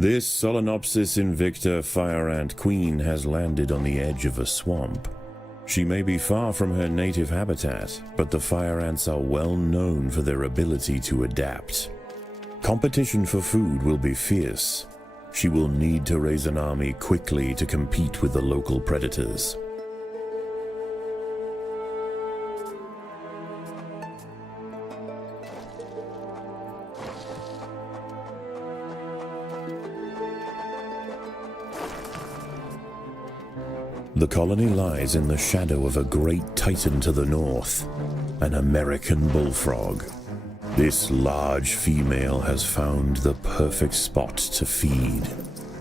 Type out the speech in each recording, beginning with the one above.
This Solenopsis invicta fire ant queen has landed on the edge of a swamp. She may be far from her native habitat, but the fire ants are well known for their ability to adapt. Competition for food will be fierce. She will need to raise an army quickly to compete with the local predators. The colony lies in the shadow of a great titan to the north, an American bullfrog. This large female has found the perfect spot to feed.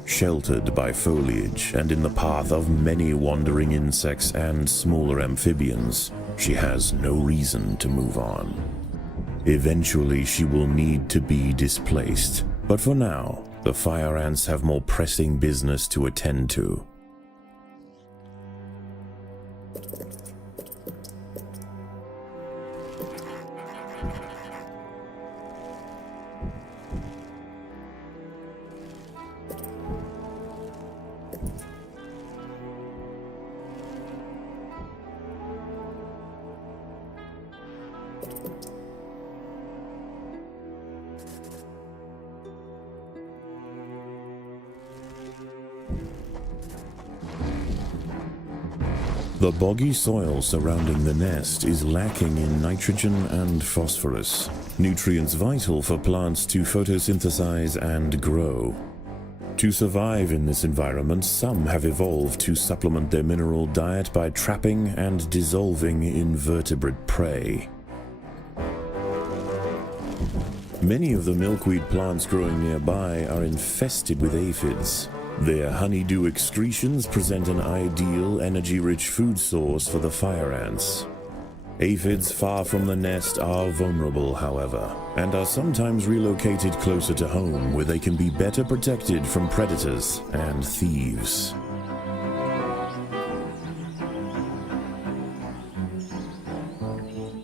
Sheltered by foliage and in the path of many wandering insects and smaller amphibians, she has no reason to move on. Eventually she will need to be displaced, but for now, the fire ants have more pressing business to attend to. The boggy soil surrounding the nest is lacking in nitrogen and phosphorus, nutrients vital for plants to photosynthesize and grow. To survive in this environment, some have evolved to supplement their mineral diet by trapping and dissolving invertebrate prey. Many of the milkweed plants growing nearby are infested with aphids. Their honeydew excretions present an ideal, energy-rich food source for the fire ants. Aphids far from the nest are vulnerable, however, and are sometimes relocated closer to home where they can be better protected from predators and thieves.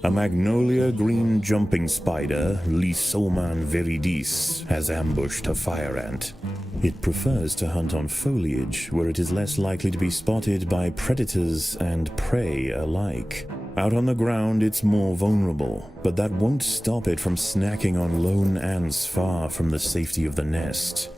A magnolia green jumping spider, Lysoman viridis, has ambushed a fire ant. It prefers to hunt on foliage, where it is less likely to be spotted by predators and prey alike. Out on the ground, it's more vulnerable, but that won't stop it from snacking on lone ants far from the safety of the nest.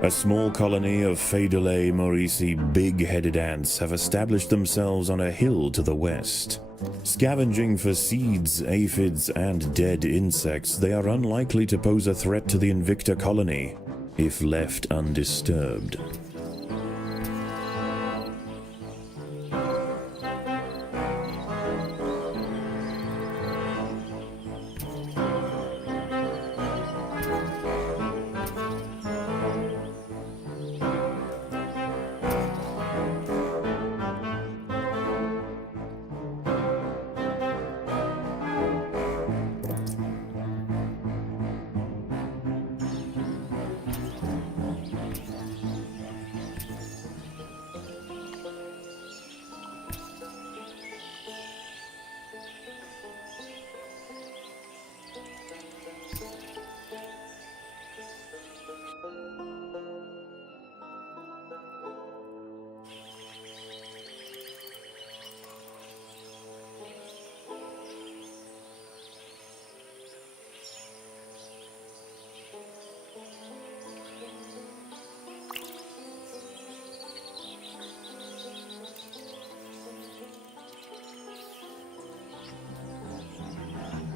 A small colony of Phaedulae maurici big-headed ants have established themselves on a hill to the west. Scavenging for seeds, aphids, and dead insects, they are unlikely to pose a threat to the Invicta colony, if left undisturbed.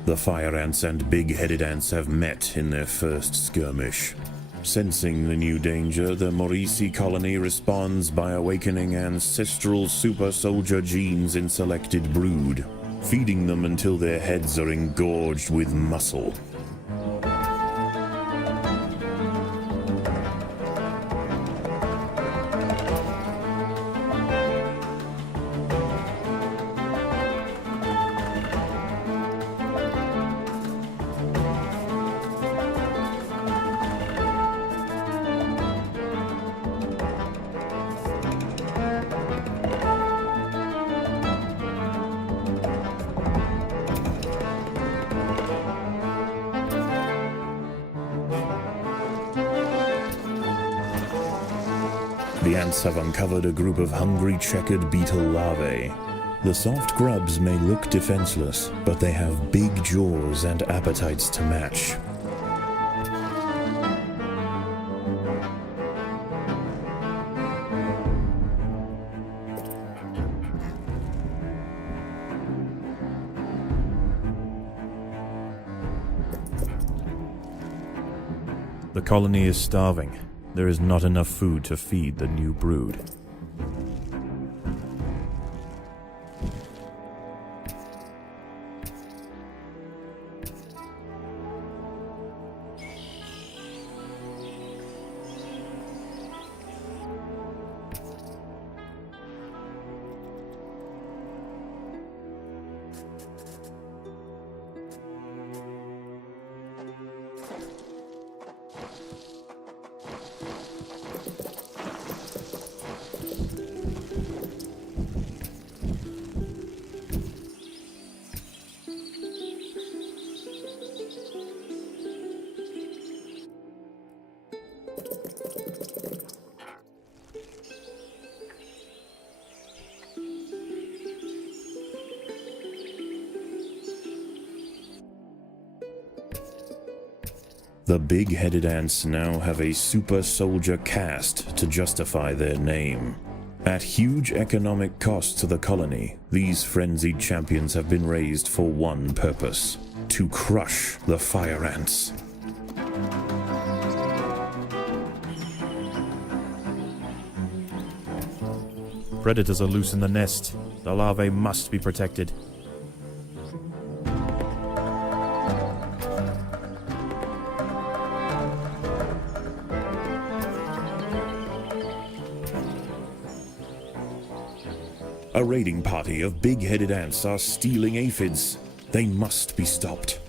The fire ants and big-headed ants have met in their first skirmish. Sensing the new danger, the Maurici colony responds by awakening ancestral super soldier genes in selected brood, feeding them until their heads are engorged with muscle. The ants have uncovered a group of hungry checkered beetle larvae. The soft grubs may look defenseless, but they have big jaws and appetites to match. The colony is starving. There is not enough food to feed the new brood. The big-headed ants now have a super soldier caste to justify their name. At huge economic cost to the colony, these frenzied champions have been raised for one purpose: to crush the fire ants. Predators are loose in the nest. The larvae must be protected. A raiding party of big-headed ants are stealing aphids. They must be stopped.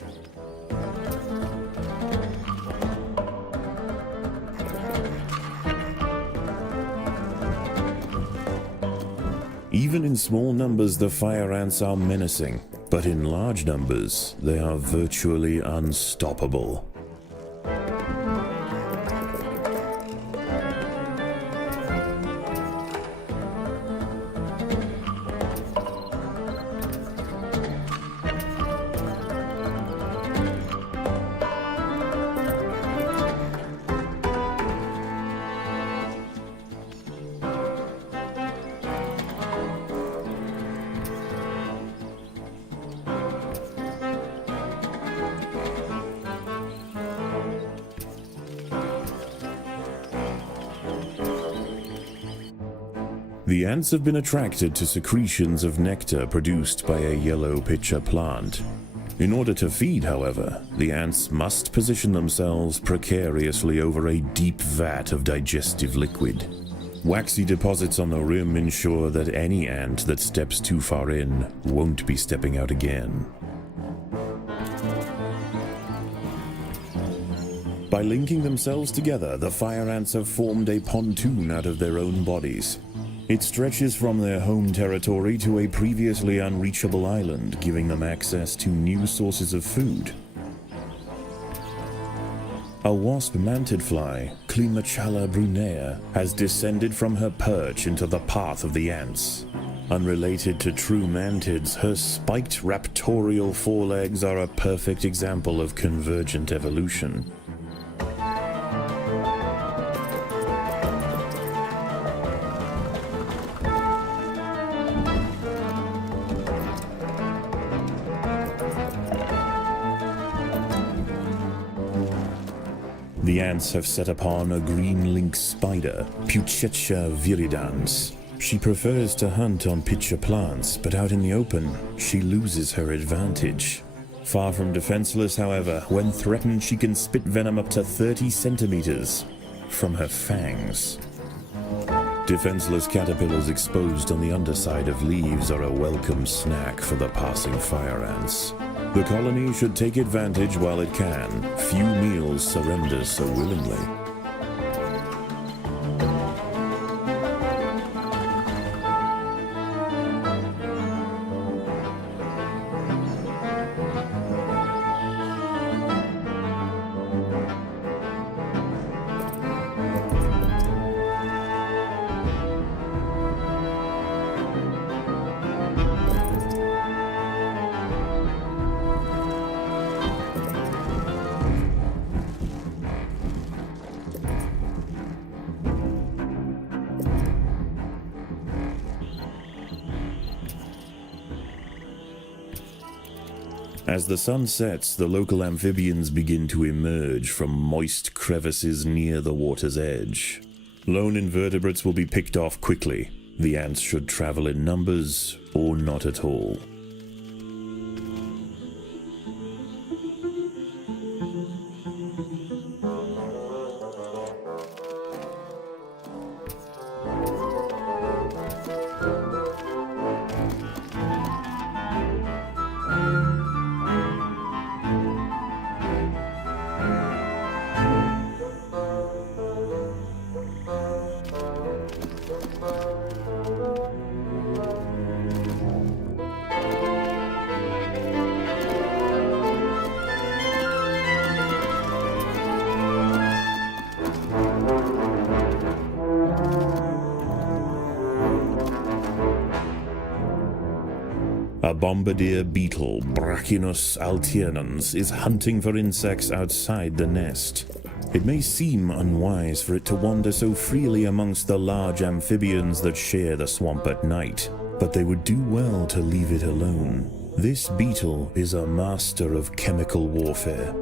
Even in small numbers, the fire ants are menacing, but in large numbers, they are virtually unstoppable. The ants have been attracted to secretions of nectar produced by a yellow pitcher plant. In order to feed, however, the ants must position themselves precariously over a deep vat of digestive liquid. Waxy deposits on the rim ensure that any ant that steps too far in won't be stepping out again. By linking themselves together, the fire ants have formed a pontoon out of their own bodies. It stretches from their home territory to a previously unreachable island, giving them access to new sources of food. A wasp-manted fly, Climachala brunea, has descended from her perch into the path of the ants. Unrelated to true mantids, her spiked raptorial forelegs are a perfect example of convergent evolution. The ants have set upon a green lynx spider, Puchetia viridans. She prefers to hunt on pitcher plants, but out in the open, she loses her advantage. Far from defenseless, however, when threatened she can spit venom up to 30 centimeters from her fangs. Defenseless caterpillars exposed on the underside of leaves are a welcome snack for the passing fire ants. The colony should take advantage while it can. Few meals surrender so willingly. As the sun sets, the local amphibians begin to emerge from moist crevices near the water's edge. Lone invertebrates will be picked off quickly. The ants should travel in numbers or not at all. A bombardier beetle, Brachinus alternans, is hunting for insects outside the nest. It may seem unwise for it to wander so freely amongst the large amphibians that share the swamp at night, but they would do well to leave it alone. This beetle is a master of chemical warfare.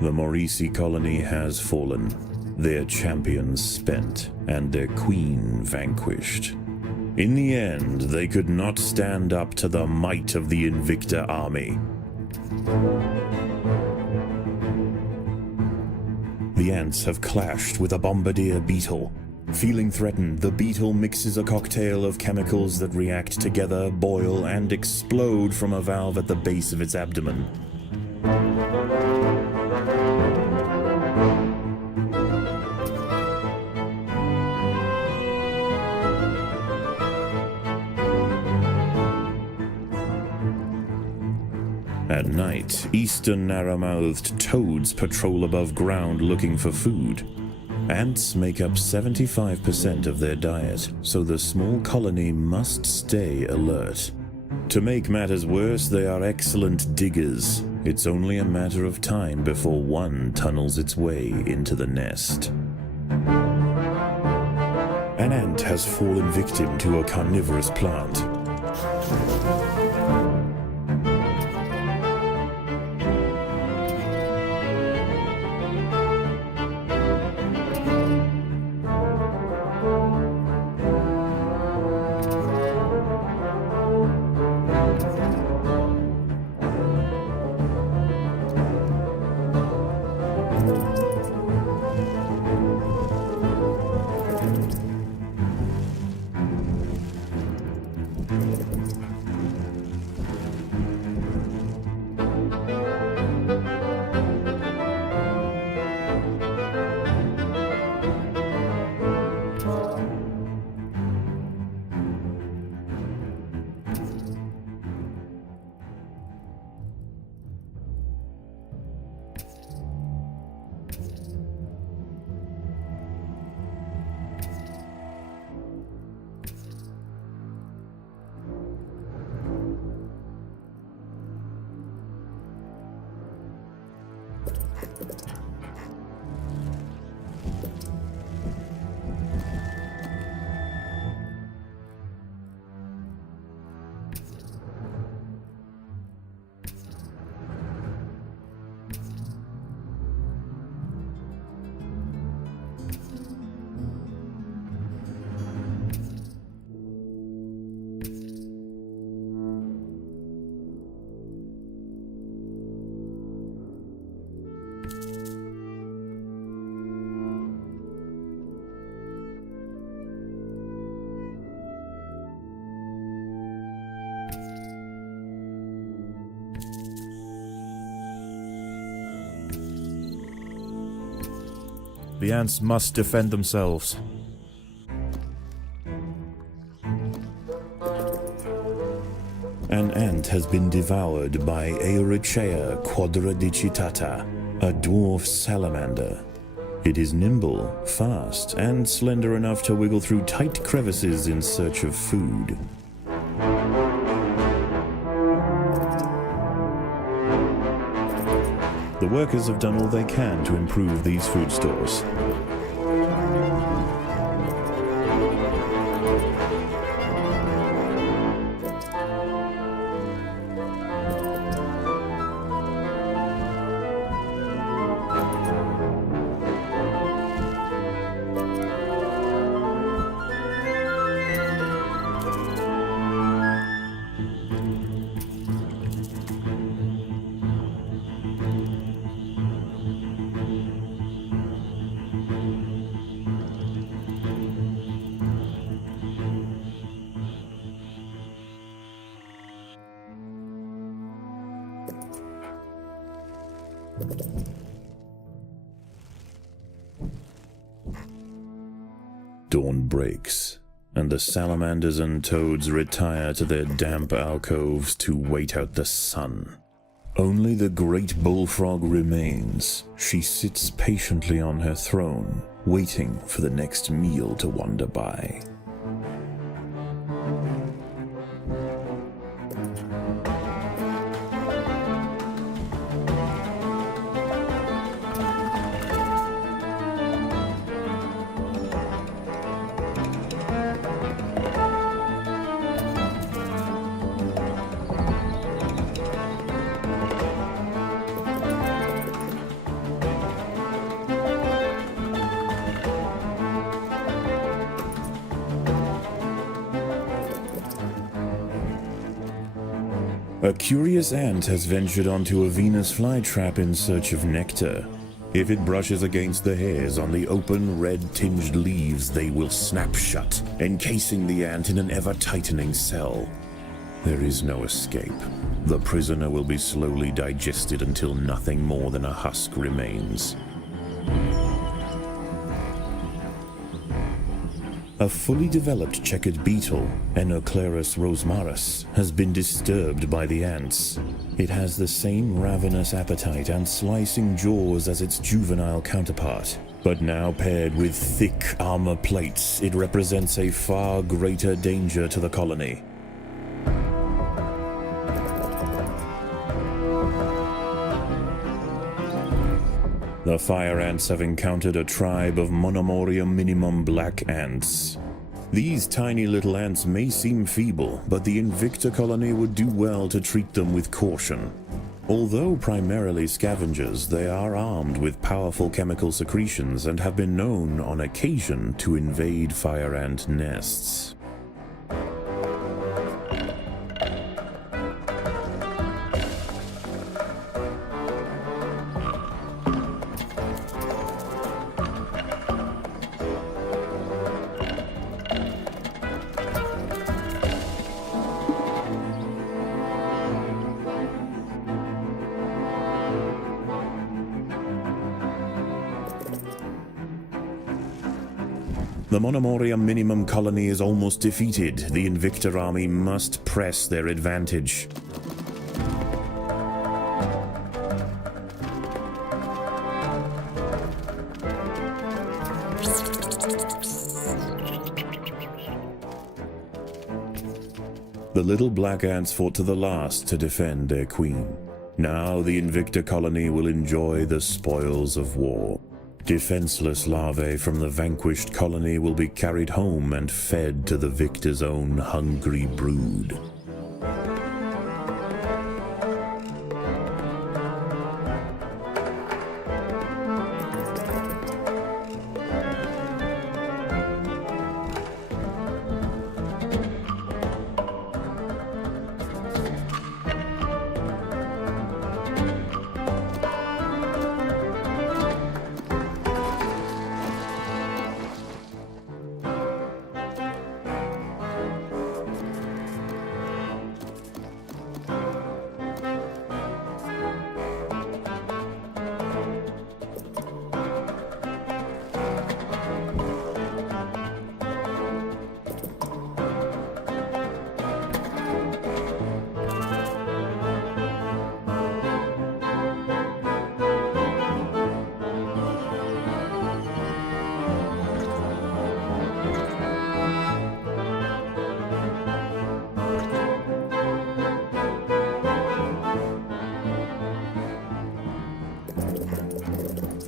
The Maurici colony has fallen, their champions spent, and their queen vanquished. In the end, they could not stand up to the might of the Invicta army. The ants have clashed with a bombardier beetle. Feeling threatened, the beetle mixes a cocktail of chemicals that react together, boil, and explode from a valve at the base of its abdomen. At night, eastern narrow-mouthed toads patrol above ground looking for food. Ants make up 75% of their diet, so the small colony must stay alert. To make matters worse, they are excellent diggers. It's only a matter of time before one tunnels its way into the nest. An ant has fallen victim to a carnivorous plant. The ants must defend themselves. An ant has been devoured by Aeurichea quadradicitata, a dwarf salamander. It is nimble, fast, and slender enough to wiggle through tight crevices in search of food. The workers have done all they can to improve these food stores. Dawn breaks, and the salamanders and toads retire to their damp alcoves to wait out the sun. Only the great bullfrog remains. She sits patiently on her throne, waiting for the next meal to wander by. A curious ant has ventured onto a Venus flytrap in search of nectar. If it brushes against the hairs on the open, red-tinged leaves, they will snap shut, encasing the ant in an ever-tightening cell. There is no escape. The prisoner will be slowly digested until nothing more than a husk remains. A fully developed checkered beetle, Enoclerus rosmarus, has been disturbed by the ants. It has the same ravenous appetite and slicing jaws as its juvenile counterpart, but now paired with thick armor plates, it represents a far greater danger to the colony. The fire ants have encountered a tribe of Monomorium minimum black ants. These tiny little ants may seem feeble, but the Invicta colony would do well to treat them with caution. Although primarily scavengers, they are armed with powerful chemical secretions and have been known on occasion to invade fire ant nests. The Monomorium minimum colony is almost defeated. The Invicta army must press their advantage. The little black ants fought to the last to defend their queen. Now the Invicta colony will enjoy the spoils of war. Defenseless larvae from the vanquished colony will be carried home and fed to the victor's own hungry brood.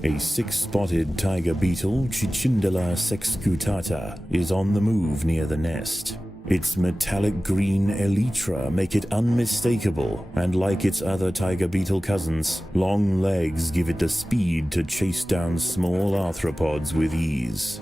A six-spotted tiger beetle, Cicindela sexcutata, is on the move near the nest. Its metallic green elytra make it unmistakable, and like its other tiger beetle cousins, long legs give it the speed to chase down small arthropods with ease.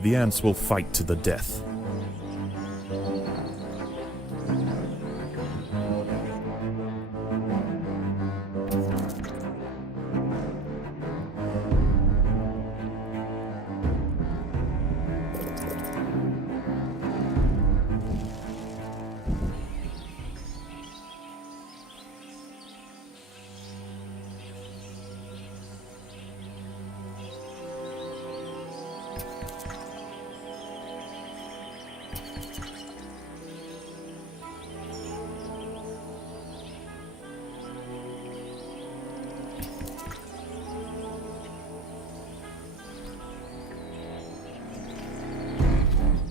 The ants will fight to the death.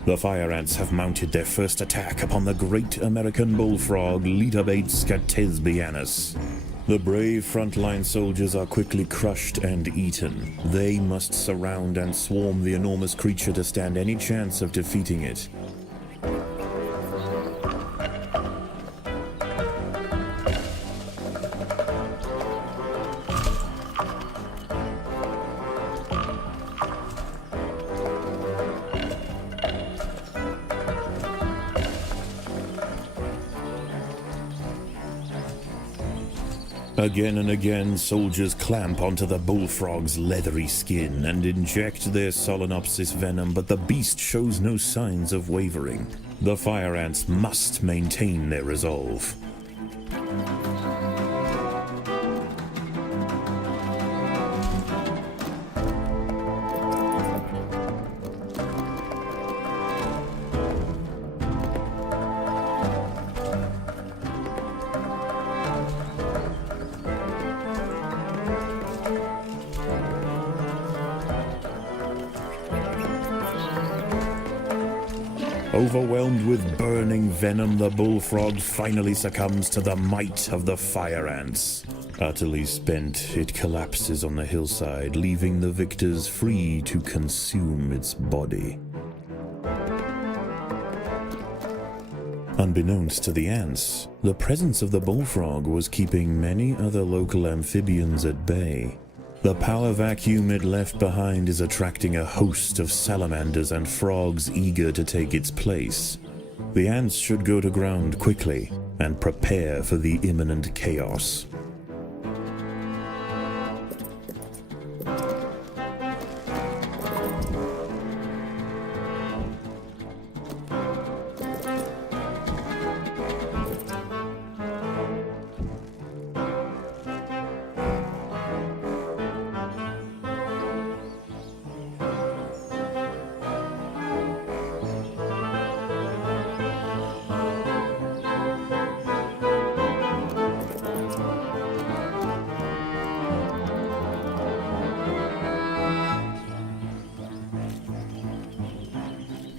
The fire ants have mounted their first attack upon the great American bullfrog Litabates scatesbianus. The brave frontline soldiers are quickly crushed and eaten. They must surround and swarm the enormous creature to stand any chance of defeating it. Again and again, soldiers clamp onto the bullfrog's leathery skin and inject their Solenopsis venom, but the beast shows no signs of wavering. The fire ants must maintain their resolve. Overwhelmed with burning venom, the bullfrog finally succumbs to the might of the fire ants. Utterly spent, it collapses on the hillside, leaving the victors free to consume its body. Unbeknownst to the ants, the presence of the bullfrog was keeping many other local amphibians at bay. The power vacuum it left behind is attracting a host of salamanders and frogs eager to take its place. The ants should go to ground quickly and prepare for the imminent chaos.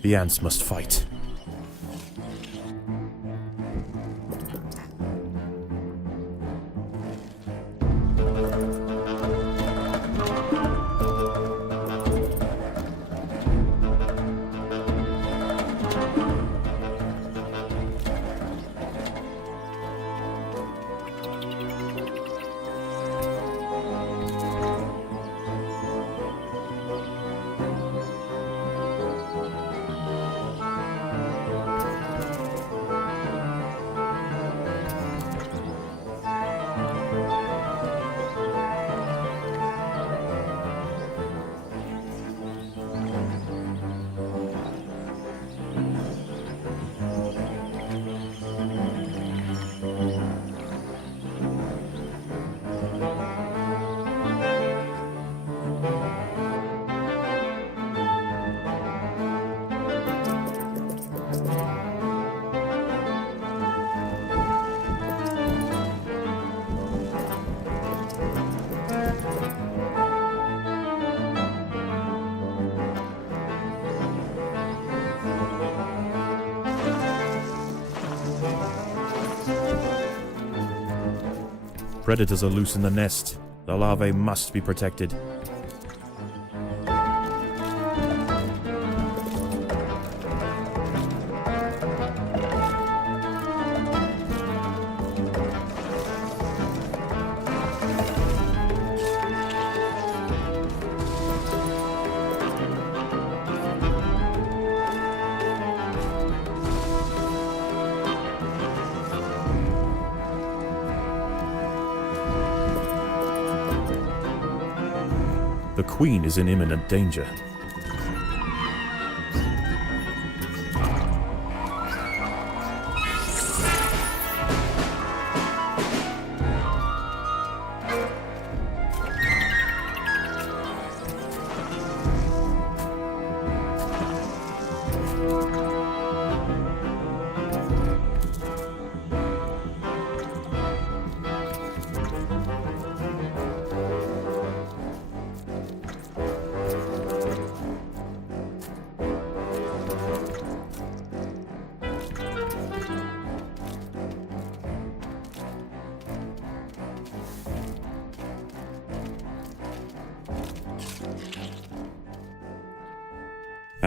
The ants must fight. Predators are loose in the nest. The larvae must be protected. The queen is in imminent danger.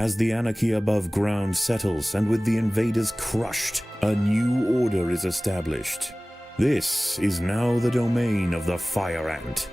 As the anarchy above ground settles and with the invaders crushed, a new order is established. This is now the domain of the Fire Ant.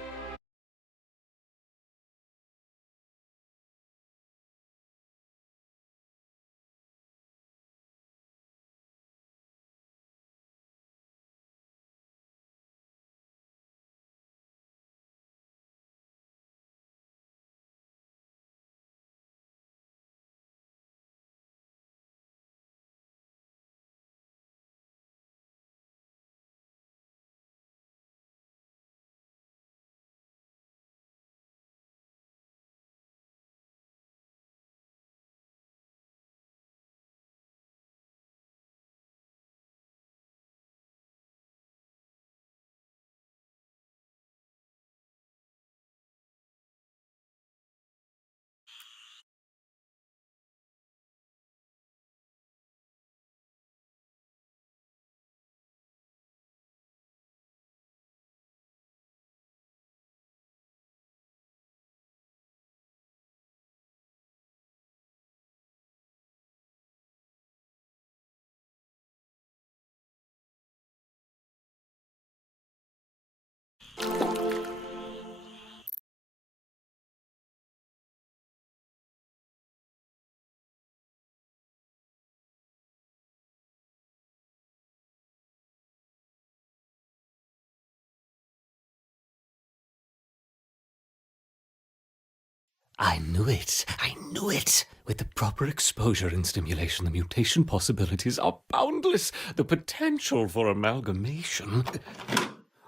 I knew it. I knew it. With the proper exposure and stimulation, the mutation possibilities are boundless. The potential for amalgamation,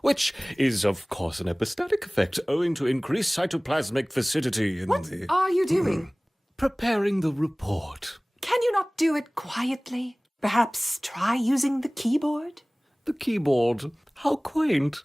which is, of course, an epistatic effect owing to increased cytoplasmic viscidity in What the... are you doing? Preparing the report. Can you not do it quietly? Perhaps try using the keyboard? The keyboard. How quaint.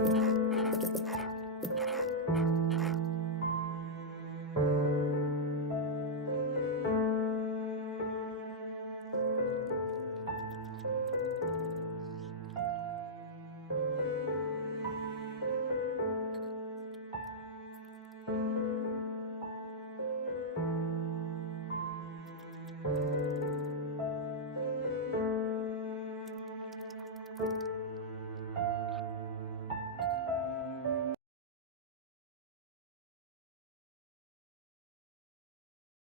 you